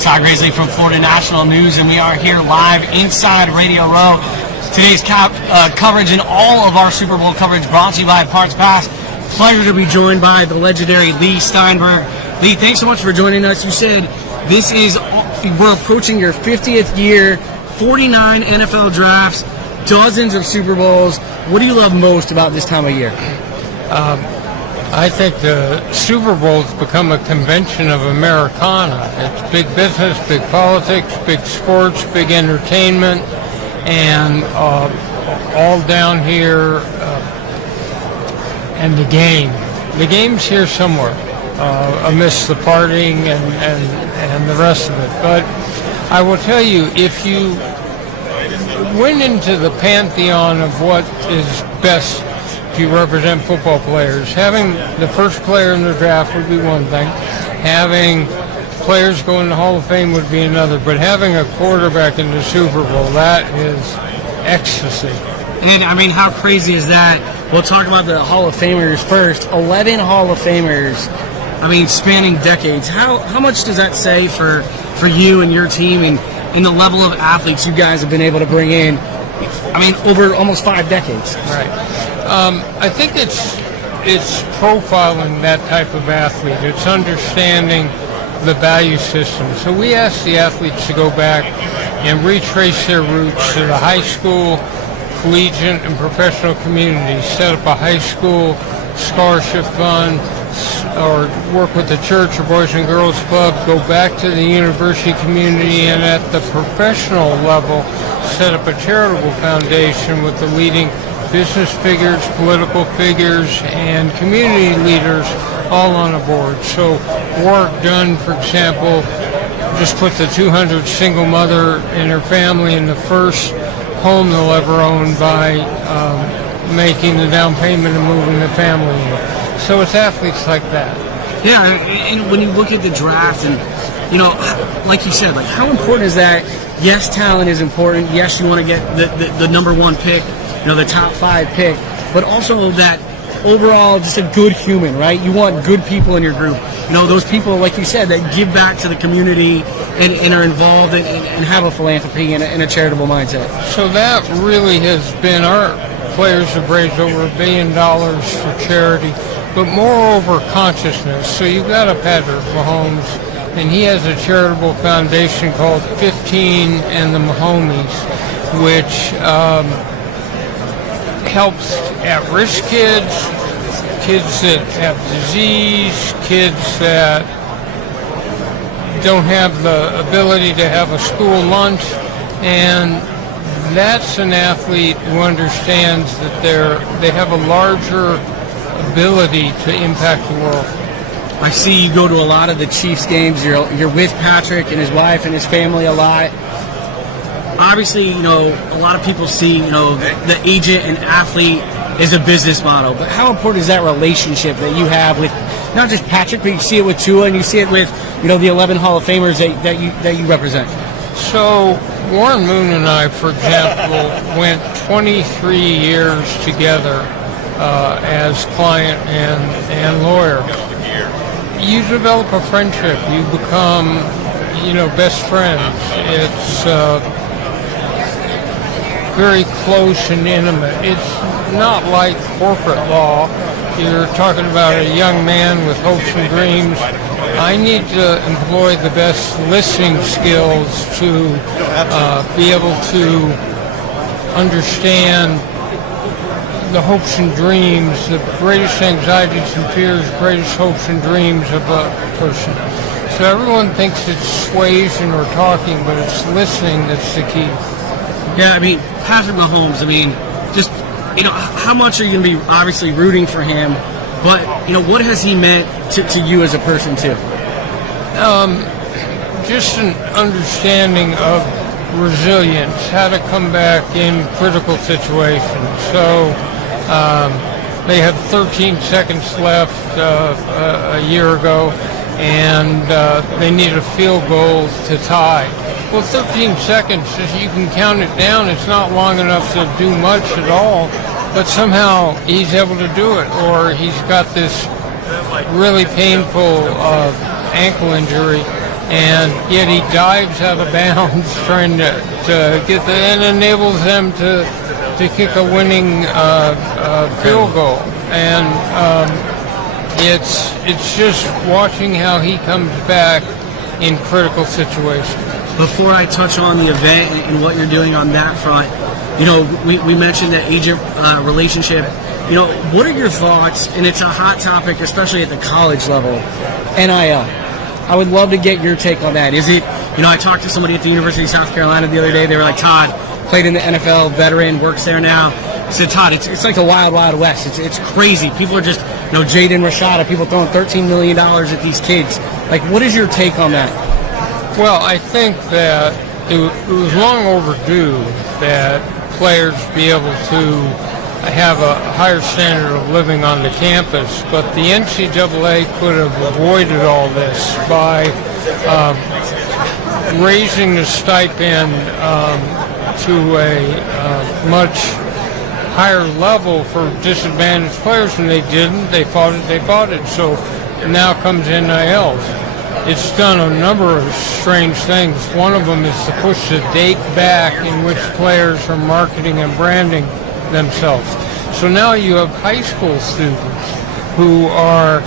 Todd Grasley from Florida National News, and we are here live inside Radio Row. Today's coverage and all of our Super Bowl coverage brought to you by Parts Pass. Pleasure to be joined by the legendary Leigh Steinberg. Leigh, thanks so much for joining us. You said we're approaching your 50th year, 49 NFL drafts, dozens of Super Bowls. What do you love most about this time of year? I think the Super Bowl's become a convention of Americana. It's big business, big politics, big sports, big entertainment, and all down here, and the game. The game's here somewhere, amidst the partying and the rest of it. But I will tell you, if you went into the pantheon of what is best if you represent football players, having the first player in the draft would be one thing. Having players go in the Hall of Fame would be another. But having a quarterback in the Super Bowl, that is ecstasy. And, I mean, how crazy is that? We'll talk about the Hall of Famers first. 11 Hall of Famers, I mean, spanning decades. How much does that say for you and your team and the level of athletes you guys have been able to bring in, I mean, over almost 5 decades? Right. I think it's profiling that type of athlete. It's understanding the value system. So we ask the athletes to go back and retrace their roots to the high school, collegiate, and professional communities, set up a high school scholarship fund, or work with the church or Boys and Girls Club, go back to the university community, and at the professional level, set up a charitable foundation with the leading business figures, political figures, and community leaders all on a board. So work done, for example, just put the 200 single mother and her family in the first home they'll ever own by making the down payment and moving the family in. So it's athletes like that. Yeah, and when you look at the draft and, you know, like you said, like how important is that? Yes, talent is important. Yes, you want to get the number one pick, you know, the top 5 pick, but also that overall just a good human, right? You want good people in your group. You know, those people, like you said, that give back to the community and are involved and have a philanthropy and a charitable mindset. So that really has been, our players have raised over $1 billion for charity, but moreover consciousness. So you've got a Patrick Mahomes, and he has a charitable foundation called 15 and the Mahomies, which helps at-risk kids that have disease, kids that don't have the ability to have a school lunch, and that's an athlete who understands that they have a larger ability to impact the world. I see you go to a lot of the Chiefs games. You're with Patrick and his wife and his family a lot. Obviously, you know, a lot of people see, you know, the agent and athlete is a business model. But how important is that relationship that you have with not just Patrick, but you see it with Tua and you see it with, you know, the 11 Hall of Famers that you represent? So Warren Moon and I, for example, went 23 years together as client and lawyer. You develop a friendship. You become, you know, best friends. It's very close and intimate. It's not like corporate law. You're talking about a young man with hopes and dreams. I need to employ the best listening skills to be able to understand the hopes and dreams, the greatest anxieties and fears, greatest hopes and dreams of a person. So everyone thinks it's suasion or talking, but it's listening that's the key. Yeah, I mean, Patrick Mahomes, I mean, just, you know, how much are you going to be obviously rooting for him, but, you know, what has he meant to you as a person, too? Just an understanding of resilience, how to come back in critical situations. So they have 13 seconds left a year ago, and they need a field goal to tie. Well, 13 seconds, you can count it down. It's not long enough to do much at all, but somehow he's able to do it, or he's got this really painful ankle injury, and yet he dives out of bounds trying to get the, and enables them to kick a winning field goal. And it's just watching how he comes back in critical situations. Before I touch on the event and what you're doing on that front, you know, we mentioned the agent relationship. You know, what are your thoughts, and it's a hot topic, especially at the college level, NIL. I would love to get your take on that. Is it, you know, I talked to somebody at the University of South Carolina the other day. They were like, Todd, played in the NFL, veteran, works there now. I said, Todd, it's like a wild, wild west. It's crazy. People are just, you know, Jaden Rashada, people throwing $13 million at these kids. Like, what is your take on that? Well, I think that it was long overdue that players be able to have a higher standard of living on the campus, but the NCAA could have avoided all this by raising the stipend to a much higher level for disadvantaged players, and they didn't. They fought it. So now comes NILs. It's done a number of strange things. One of them is to push the date back in which players are marketing and branding themselves. So now you have high school students who are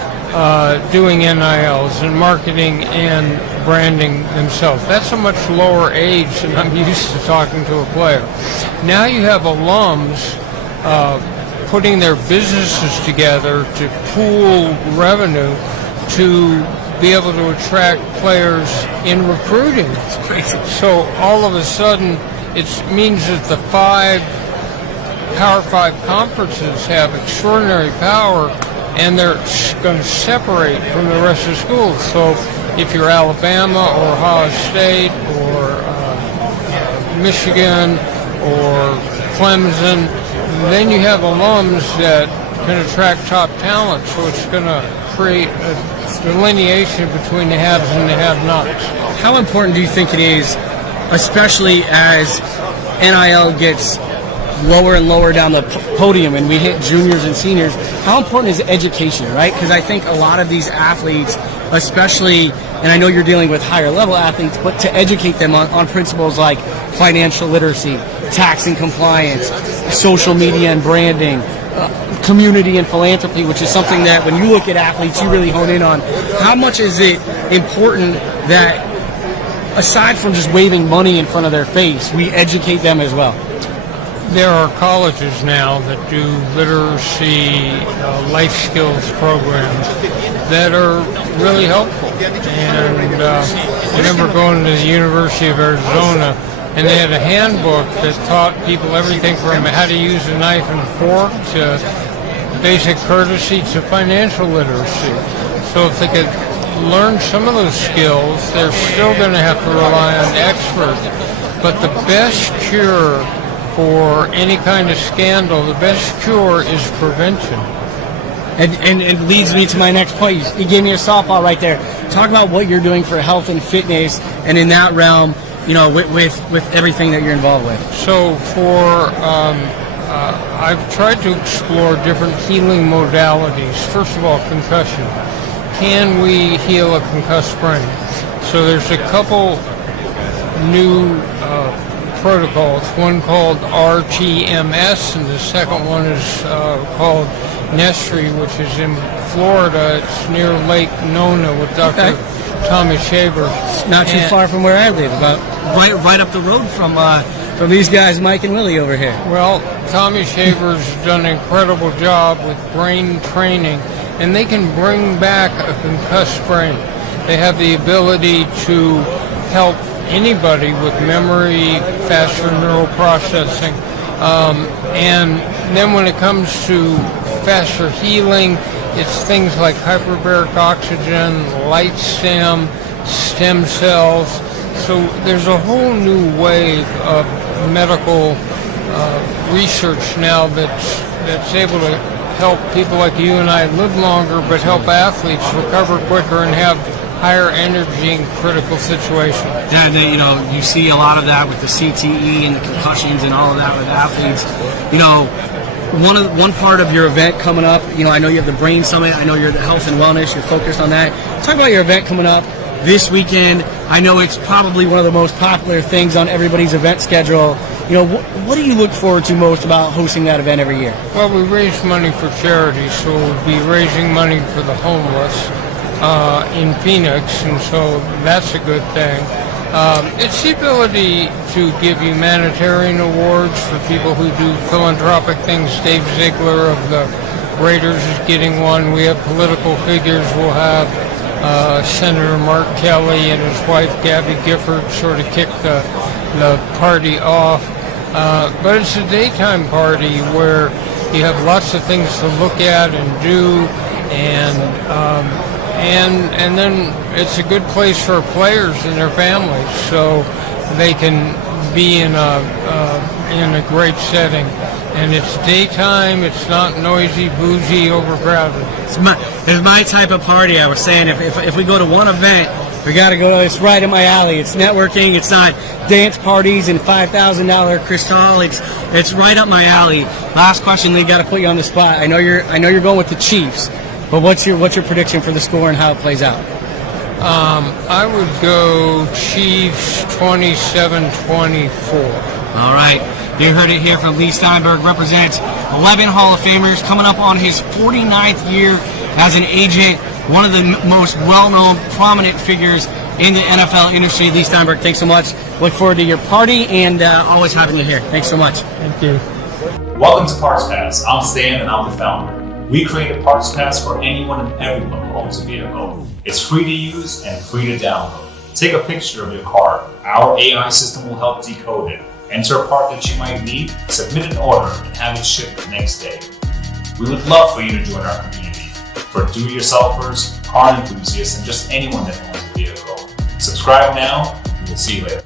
doing NILs and marketing and branding themselves. That's a much lower age than I'm used to talking to a player. Now you have alums putting their businesses together to pool revenue to be able to attract players in recruiting. It's crazy. So all of a sudden, it means that the Power 5 conferences have extraordinary power, and they're going to separate from the rest of schools. So if you're Alabama or Ohio State or Michigan or Clemson, then you have alums that can attract top talent. So it's going to create a delineation between the haves and the have-nots. How important do you think it is, especially as NIL gets lower and lower down the podium and we hit juniors and seniors, how important is education, right? Because I think a lot of these athletes, especially, and I know you're dealing with higher level athletes, but to educate them on principles like financial literacy, tax and compliance, social media and branding, community and philanthropy, which is something that when you look at athletes you really hone in on. How much is it important that aside from just waving money in front of their face, we educate them as well? There are colleges now that do literacy, life skills programs that are really helpful. And I remember going to the University of Arizona, and they had a handbook that taught people everything from how to use a knife and fork to basic courtesy to financial literacy. So if they could learn some of those skills, they're still going to have to rely on experts. But the best cure for any kind of scandal, the best cure is prevention. And it leads me to my next point. You gave me a softball right there. Talk about what you're doing for health and fitness, and in that realm, you know, with everything that you're involved with. So I've tried to explore different healing modalities. First of all, concussion. Can we heal a concussed brain? So there's a couple new protocols, one called RTMS, and the second one is called Nestri, which is in Florida. It's near Lake Nona with Dr. Tommy Shaver. Not too far from where I live, about right up the road from these guys, Mike and Willie over here. Well, Tommy Shaver's done an incredible job with brain training, and they can bring back a concussed brain. They have the ability to help anybody with memory, faster neural processing, and then when it comes to faster healing, it's things like hyperbaric oxygen, light stem cells. So there's a whole new wave of medical research now that's able to help people like you and I live longer, but help athletes recover quicker and have higher energy in critical situations. Yeah, you know, you see a lot of that with the CTE and the concussions and all of that with athletes. You know, one part of your event coming up, you know, I know you have the Brain Summit, I know you're the health and wellness, you're focused on that. Talk about your event coming up this weekend. I know it's probably one of the most popular things on everybody's event schedule. You know, what do you look forward to most about hosting that event every year? Well, we raise money for charity, so we'll be raising money for the homeless in Phoenix, and so that's a good thing. It's the ability to give humanitarian awards for people who do philanthropic things. Dave Ziegler of the Raiders is getting one. We have political figures. We'll have Senator Mark Kelly and his wife Gabby Gifford sort of kick the party off. But it's a daytime party where you have lots of things to look at and do, and then it's a good place for players and their families, so they can be in a great setting. And it's daytime. It's not noisy, bougie, overcrowded. It's my type of party. I was saying, if we go to one event, we got to go to. It's right in my alley. It's networking. It's not dance parties and $5,000 crystal. It's right up my alley. Last question, Lee. Got to put you on the spot. I know you're going with the Chiefs, but what's your prediction for the score and how it plays out? I would go Chiefs 27-24. All right. You heard it here from Leigh Steinberg, represents 11 Hall of Famers, coming up on his 49th year as an agent, one of the most well-known, prominent figures in the NFL industry. Leigh Steinberg, thanks so much. Look forward to your party and always having you here. Thanks so much. Thank you. Welcome to Parts Pass. I'm Stan and I'm the founder. We created Parts Pass for anyone and everyone who owns a vehicle. It's free to use and free to download. Take a picture of your car. Our AI system will help decode it. Enter a part that you might need, submit an order, and have it shipped the next day. We would love for you to join our community. For do-it-yourselfers, car enthusiasts, and just anyone that owns a vehicle. Subscribe now, and we'll see you later.